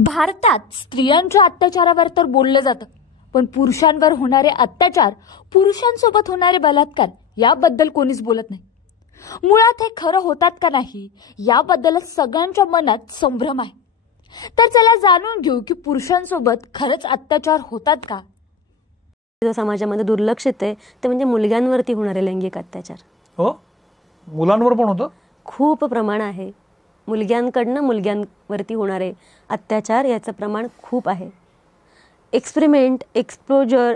भारतात स्त्रियांच्या अत्याचारावर तर बोललं जातं, पण पुरुषांवर होणारे अत्याचार, पुरुषांसोबत होणारे बलात्कार याबद्दल कोणीच बोलत नाही। मुळात हे खरं होतात का नाही याबद्दल सगळ्यांच्या मनात संभ्रम आहे। तर चला जाणून घेऊ की पुरुषांसोबत खरंच अत्याचार होतात का। जो समाजामध्ये दुर्लक्षित आहे ते म्हणजे मुलग्यांवरती होणारे लैंगिक अत्याचार। हो, मुलांवर पण होतं, खूप प्रमाण आहे। मुलग्यांकडनं मुलग्यांवरती होणारे अत्याचार याचं प्रमाण खूप आहे। एक्सपेरिमेंट, एक्सपोजर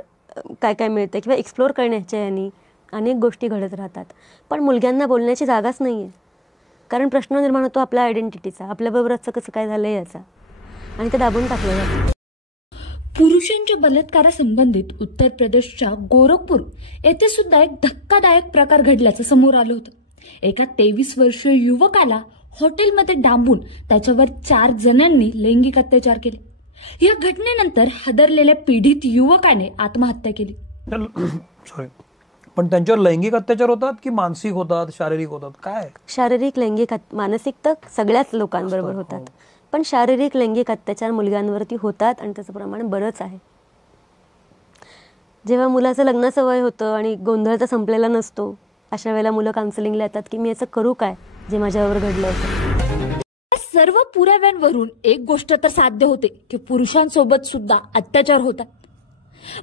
काय काय मिळते किंवा एक्सप्लोर करण्याच्या यांनी अनेक गोष्टी घडत राहतात, पण मुलग्यांना बोलण्याची जागाच नाही आहे। कारण प्रश्न निर्माण होतो आपल्या आयडेंटिटीचा, आपल्याबरोबर असं कसं काय झालं याचा, आणि ते दाबून टाकलं जातं। पुरुषांच्या बलात्कारासंबंधित उत्तर प्रदेशच्या गोरखपूर येथे सुद्धा एक धक्कादायक प्रकार घडल्याचं समोर आलं होतं। एका 23 वर्षीय युवकाला हॉटेलमध्ये डांबून त्याच्यावर 4 जणांनी लैंगिक अत्याचार केले। या घटनेनंतर हादरलेल्या पीडित युवकाने आत्महत्या केली। सॉरी, पण त्यांच्यावर लैंगिक अत्याचार होतात की मानसिक होतात, शारीरिक होतात? काय शारीरिक, लैंगिक, मानसिक तर सगळ्याच लोकांबरोबर होतात, पण शारीरिक लैंगिक अत्याचार मुलगांवरती होतात आणि त्याचं प्रमाण बरंच आहे। जेव्हा मुलाचं लग्नाचं वय होतं आणि गोंधळ तर संपलेला नसतो, अशा वेळेला मुलं काउन्सिलिंगला येतात की मी याचं करू काय जे माझ्यावर घडलं होतं। सर्व पुराव्यांवरून एक गोष्ट तर साध्य होते की पुरुषांसोबत सुद्धा अत्याचार होतात,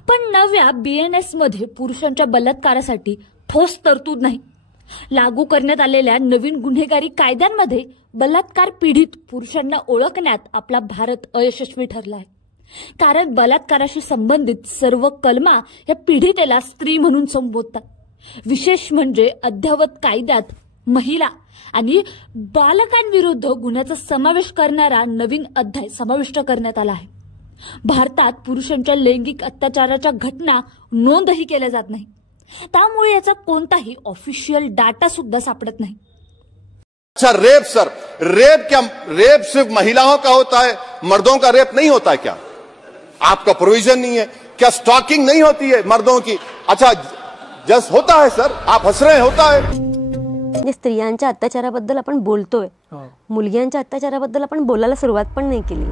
पण नव्या BNS मध्ये पुरुषांच्या बलात्कारासाठी ठोस तरतूद नाही। लागू करण्यात आलेल्या नवीन गुन्हेगारी कायद्यांमध्ये बलात्कार पीडित पुरुषांना ओळखण्यात आपला भारत अयशस्वी ठरला आहे। कारण बलात्काराशी संबंधित सर्व कलमा या पीडितेला स्त्री म्हणून संबोधतात। विशेष म्हणजे अद्ययावत कायद्यात महिला आणि बालकांविरुद्ध गुन्ह्याचा समावेश करणारा नवीन अध्याय समाविष्ट करण्यात आला आहे। भारतात पुरुषांच्या लैंगिक अत्याचाराच्या घटना नोंदही केल्या जात नाही, त्यामुळे याचा कोणताही ऑफिशियल डाटा सुद्धा सापडत नाही। अच्छा, रेप सर, रेप क्या? रेप सिर्फ महिलाओं का होता है, मर्दों का रेप नहीं होता क्या? आपका प्रोविजन नहीं है क्या? स्टॉकिंग नहीं होती है मर्दों की? अच्छा, जस्ट होता है सर, आप हंस रहे हैं, होता है। स्त्रियांच्या अत्याचाराबद्दल आपण बोलतोय, मुलग्यांच्या अत्याचाराबद्दल आपण बोलायला सुरुवात पण नाही केली।